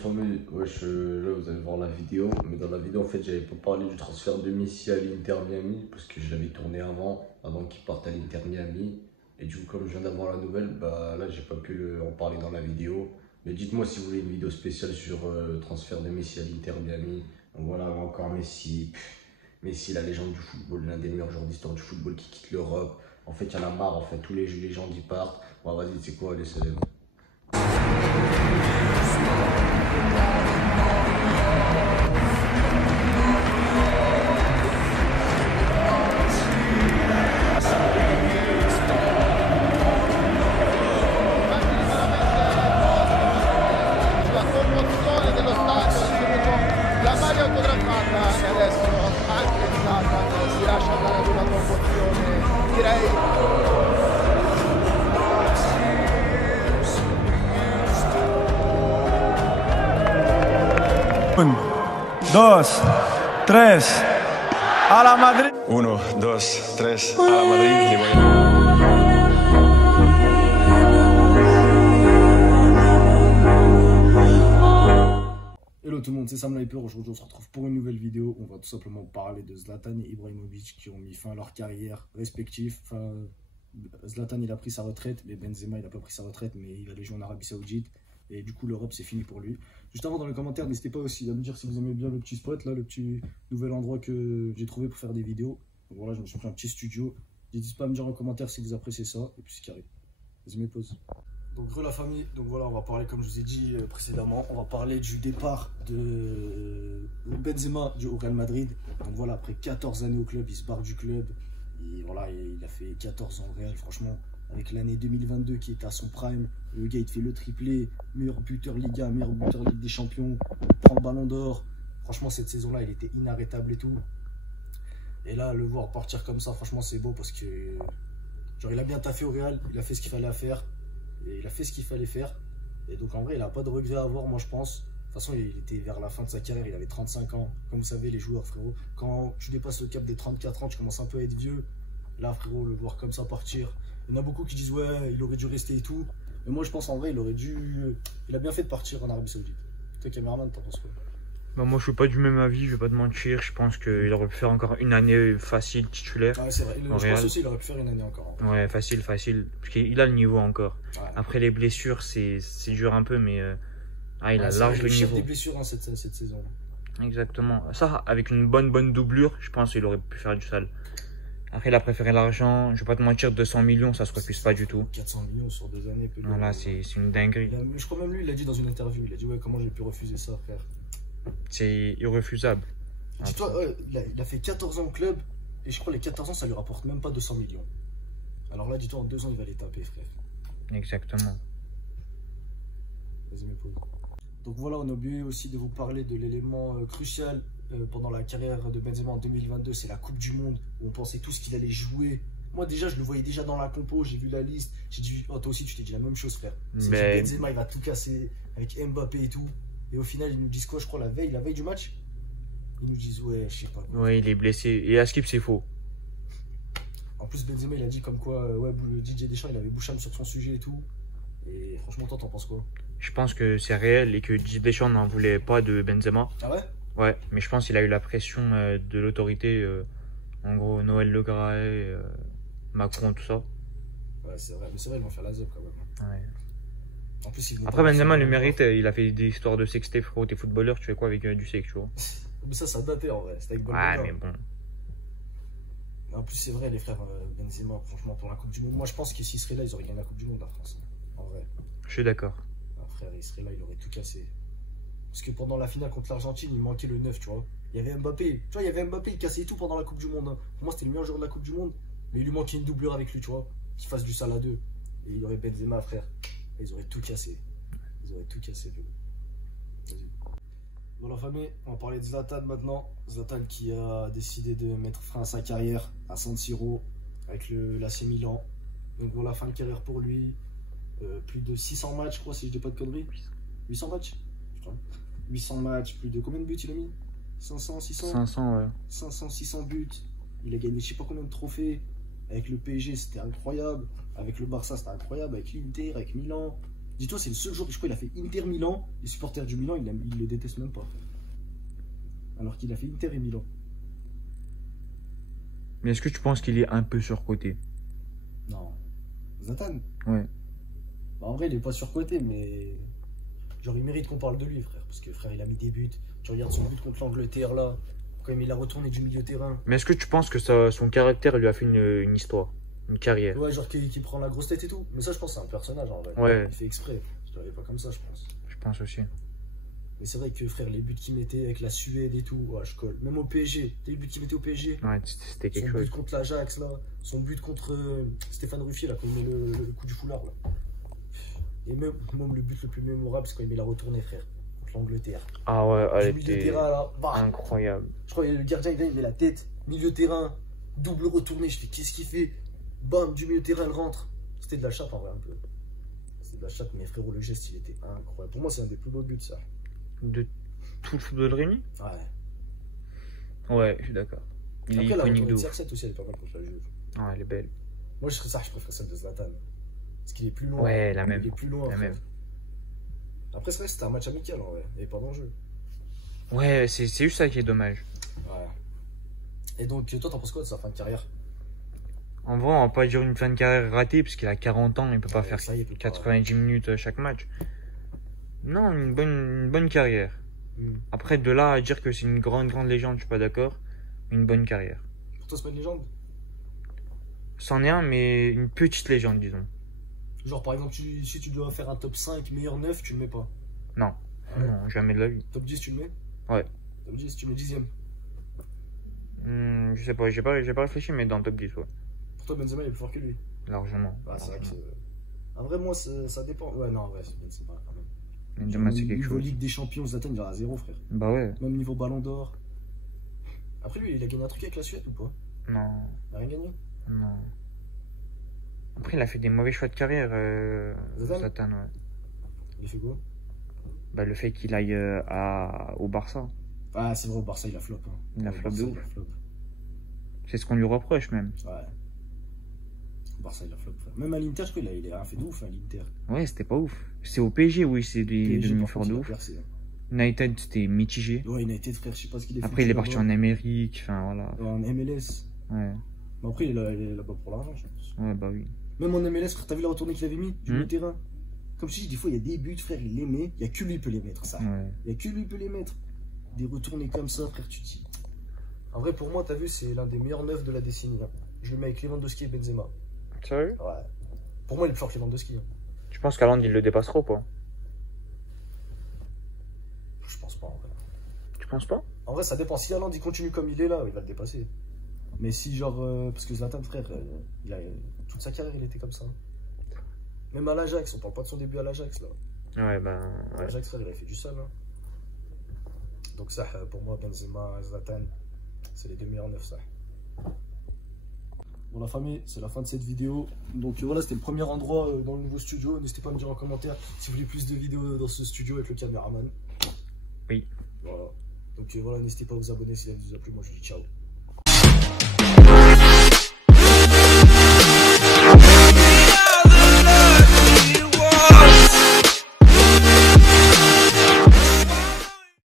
famille, là vous allez voir la vidéo, mais dans la vidéo en fait j'avais pas parlé du transfert de Messi à l'Inter Miami parce que je l'avais tourné avant qu'il parte à l'Inter Miami. Et du coup comme je viens d'avoir la nouvelle, bah là j'ai pas pu en parler dans la vidéo. Mais dites-moi si vous voulez une vidéo spéciale sur le transfert de Messi à l'Inter Miami. Donc voilà, encore Messi, Messi la légende du football, l'un des meilleurs joueurs d'histoire du football qui quitte l'Europe. En fait il y en a marre, en fait tous les légendes y partent. Bon vas-y c'est quoi les célèbres. Un, dos, tres, a la Madrid. 1, 2, 3, a la Madrid. Hello tout le monde, c'est Sam Liper. Aujourd'hui on se retrouve pour une nouvelle vidéo. On va tout simplement parler de Zlatan et Ibrahimovic qui ont mis fin à leur carrière respective. Enfin, Zlatan il a pris sa retraite, mais Benzema il a pas pris sa retraite, mais il allait jouer en Arabie Saoudite. Et du coup l'Europe c'est fini pour lui. Juste avant dans les commentaires, n'hésitez pas aussi à me dire si vous aimez bien le petit spot là, le petit nouvel endroit que j'ai trouvé pour faire des vidéos. Donc voilà, je me suis pris un petit studio. N'hésitez pas à me dire en commentaire si vous appréciez ça. Et puis c'est carré. Vas-y, pause. Donc la famille, donc voilà, on va parler comme je vous ai dit précédemment, on va parler du départ de Benzema au Real Madrid. Donc voilà, après 14 années au club, il se barre du club. Et voilà, il a fait 14 ans au Real, franchement, avec l'année 2022 qui est à son prime. Le gars, il te fait le triplé, meilleur buteur Liga, meilleur buteur Ligue des Champions, il prend le ballon d'or. Franchement, cette saison-là, il était inarrêtable et tout. Et là, le voir partir comme ça, franchement, c'est beau parce que genre, il a bien taffé au Real, il a fait ce qu'il fallait faire. Et il a fait ce qu'il fallait faire. Et donc en vrai, il n'a pas de regret à avoir, moi je pense. De toute façon, il était vers la fin de sa carrière, il avait 35 ans. Comme vous savez, les joueurs, frérot, quand tu dépasses le cap des 34 ans, tu commences un peu à être vieux. Là, frérot, le voir comme ça partir. Il y en a beaucoup qui disent, ouais, il aurait dû rester et tout. Mais moi, je pense en vrai, il a bien fait de partir en Arabie Saoudite. Toi, Cameroun, t'en penses quoi? Bah moi je suis pas du même avis, je vais pas te mentir, je pense qu'il aurait pu faire encore une année facile titulaire. Ah ouais, c'est vrai, je pense aussi qu'il aurait pu faire une année encore. Ouais, facile, parce qu'il a le niveau encore. Ouais. Après les blessures, c'est dur un peu, mais il a large le niveau. Il a des blessures hein, cette saison. Exactement. Ça, avec une bonne doublure, je pense qu'il aurait pu faire du sale. Après, il a préféré l'argent, je vais pas te mentir, 200 millions, ça se refuse pas du tout. 400 millions sur 2 années. Voilà, c'est une dinguerie. Je crois même lui, il a dit dans une interview, il a dit, ouais, comment j'ai pu refuser ça, frère? C'est irrefusable. Dis-toi, il a fait 14 ans au club et je crois que les 14 ans ça lui rapporte même pas 200 millions. Alors là, dis-toi, en 2 ans il va les taper, frère. Exactement. Vas-y, mes pauvres. Donc voilà, on a oublié aussi de vous parler de l'élément crucial pendant la carrière de Benzema en 2022, c'est la Coupe du Monde où on pensait tous qu'il allait jouer. Moi déjà, je le voyais déjà dans la compo, j'ai vu la liste, j'ai dit, oh toi aussi tu t'es dit la même chose, frère. Mais Benzema il va tout casser avec Mbappé et tout. Et au final, ils nous disent quoi, je crois, la veille du match? Ils nous disent, ouais, je sais pas. Ouais, il est blessé. Et à Skip, c'est faux. En plus, Benzema, il a dit comme quoi, ouais, Didier Deschamps, il avait Boucham sur son sujet et tout. Et franchement, toi, t'en penses quoi? Je pense que c'est réel et que Didier Deschamps n'en voulait pas de Benzema. Ah ouais? Ouais, mais je pense qu'il a eu la pression de l'autorité. En gros, Noël Le Graët, Macron, tout ça. Ouais, c'est vrai. Mais c'est vrai, ils vont faire la zone quand même. Ouais. En plus, après, Benzema le mérite, il a fait des histoires de sexté, frérot. T'es footballeur, tu fais quoi avec du sexe, tu vois? Mais ça datait en vrai, c'était avec Bologna. Ouais, mais bon. En plus, c'est vrai, les frères Benzema, franchement, pour la Coupe du Monde. Moi, je pense que s'ils seraient là, ils auraient gagné la Coupe du Monde, la France. En vrai. Je suis d'accord. Frère, il serait là, il aurait tout cassé. Parce que pendant la finale contre l'Argentine, il manquait le 9, tu vois. Il y avait Mbappé. Tu vois, il y avait Mbappé, il cassait tout pendant la Coupe du Monde. Hein. Pour moi, c'était le meilleur joueur de la Coupe du Monde. Mais il lui manquait une doublure avec lui, tu vois. Qu'il fasse du sale à 2. Et il aurait Benzema, frère. Et ils auraient tout cassé. Ils auraient tout cassé, vas-y. Bon, la famille, on va parler de Zlatan maintenant. Zlatan qui a décidé de mettre fin à sa carrière à San Siro avec l'AC Milan. Donc voilà, fin de carrière pour lui. Plus de 600 matchs, je crois, si je dis pas de conneries. 800 matchs? Putain. 800 matchs, plus de combien de buts il a mis? 500, 600? 500, ouais. 500, 600 buts. Il a gagné je sais pas combien de trophées. Avec le PSG, c'était incroyable. Avec le Barça, c'était incroyable. Avec l'Inter, avec Milan. Dis-toi, c'est le seul jour, je crois, il a fait Inter Milan. Les supporters du Milan, ils le détestent même pas. Alors qu'il a fait Inter et Milan. Mais est-ce que tu penses qu'il est un peu surcoté? Non. Zlatan? Ouais. Bah, en vrai, il est pas surcoté, mais. Genre, il mérite qu'on parle de lui, frère. Parce que, frère, il a mis des buts. Tu regardes son but contre l'Angleterre, là. Quand il a retourné du milieu terrain. Mais est-ce que tu penses que son caractère lui a fait une histoire, une carrière? Ouais, genre qui prend la grosse tête et tout. Mais ça, je pense que c'est un personnage, en vrai. Ouais. Il fait exprès. Je l'avais pas comme ça, je pense. Je pense aussi. Mais c'est vrai que, frère, les buts qu'il mettait avec la Suède et tout, ouais, je colle. Même au PSG. T'as les buts qu'il mettait au PSG? Ouais, c'était quelque Son chose. but contre l'Ajax, là. Son but contre Stéphane Ruffier, là, quand il met le coup du foulard, là. Et même le but le plus mémorable, c'est quand il met la retournée, frère. Contre l'Angleterre. Ah ouais, elle Milieu était terrain, là. Bah, incroyable. je crois que le gardien, il met la tête. Milieu terrain. Double retournée. Je fais, qu'est-ce qu'il fait? Bam, du milieu terrain, elle rentre. C'était de la chape, en vrai, un peu. C'était de la chape, mais frérot, le geste, il était incroyable. Pour moi, c'est un des plus beaux buts, ça. De tout le football réuni? Ouais. Ouais, je suis d'accord. Il est Après, la iconique de retournée de ouf. CR7 aussi, elle est pas mal contre la Juve. Ouais, elle est belle. Moi, je préfère celle de Zlatan. Parce qu'il est plus loin. Ouais, la même. Il est plus loin. La frère. même. Après, c'est vrai que c'était un match amical, en vrai. Il n'y avait pas d'enjeu. Ouais, c'est juste ça qui est dommage. Ouais. Et donc, toi, t'en penses quoi de sa fin de carrière? En vrai, on va pas dire une fin de carrière ratée, parce qu'il a 40 ans, il peut pas Ouais, faire ça y est, il peut pas. 90 minutes chaque match. Non, une bonne carrière. Hmm. Après, de là à dire que c'est une grande légende, je suis pas d'accord. Une bonne carrière. Pour toi, c'est pas une légende? C'en est un, mais une petite légende, disons. Genre, par exemple, si tu dois faire un top 5, meilleur 9, tu le mets pas? Non. Ouais. Non, jamais de la vie. Top 10, tu le mets? Ouais. Top 10, tu mets 10ème. Je sais pas, j'ai pas réfléchi, mais dans le top 10, ouais. Pour toi, Benzema, il est plus fort que lui? Largement. Bah, c'est vrai que largement. En vrai, moi, ça dépend. Ouais, non, en vrai, c'est Benzema quand même. Benzema, c'est quelque Niveau chose. Ligue des Champions, Zlatan, il est à 0, frère. Bah ouais. Même niveau Ballon d'Or. Après, lui, il a gagné un truc avec la Suède ou pas? Non. Il a rien gagné? Non. Après, il a fait des mauvais choix de carrière, Zlatan, ouais. Il a fait quoi? Bah, le fait qu'il aille au Barça. Ah, c'est vrai, au Barça, il a flop. Hein. Il a Au flop de Barça, ouf. il a flop. C'est ce qu'on lui reproche, même. Ouais. Au Barça, il a flop. Même à l'Inter, je crois, il a fait de ouf à l'Inter. Ouais, c'était pas ouf. C'est au PSG, oui, c'est des PSG, par demi-forts contre, de il a ouf. percé, hein. United, c'était mitigé. Ouais, United, frère, je sais pas ce qu'il a fait. Après, il est parti en Amérique, enfin, voilà. En MLS. Ouais. Mais après, il est là-bas pour l'argent, je pense. Ouais, bah oui. Même en MLS, frère, t'as vu la retournée qu'il avait mis du milieu Hmm. terrain? Comme je dis, des fois, il y a des buts, frère, il les met. Il y a que lui qui peut les mettre, ça. Ouais. Il y a que lui qui peut les mettre. Des retournées comme ça, frère, tu te dis. En vrai, pour moi, t'as vu, c'est l'un des meilleurs neufs de la décennie. Hein. Je le mets avec Lewandowski et Benzema. Sérieux? Ouais. Pour moi, il est plus fort que Lewandowski. Hein. Tu penses qu'Haaland, il le dépassera ou pas? Je pense pas, en vrai. Tu penses pas? En vrai, ça dépend. Si Haaland, il continue comme il est là, il va le dépasser. Mais si, genre, parce que Zlatan, frère, toute sa carrière, il était comme ça. Même à l'Ajax, on parle pas de son début à l'Ajax, là. Ouais, ben. À l'Ajax, frère, il a fait du sale. Hein. Donc, ça, pour moi, Benzema, Zlatan, c'est les deux meilleurs neufs, ça. Bon, la famille, c'est la fin de cette vidéo. Donc, voilà, c'était le premier endroit dans le nouveau studio. N'hésitez pas à me dire en commentaire si vous voulez plus de vidéos dans ce studio avec le caméraman. Oui. Voilà. Donc, voilà, n'hésitez pas à vous abonner si la vidéo vous a plu. Moi, je vous dis ciao.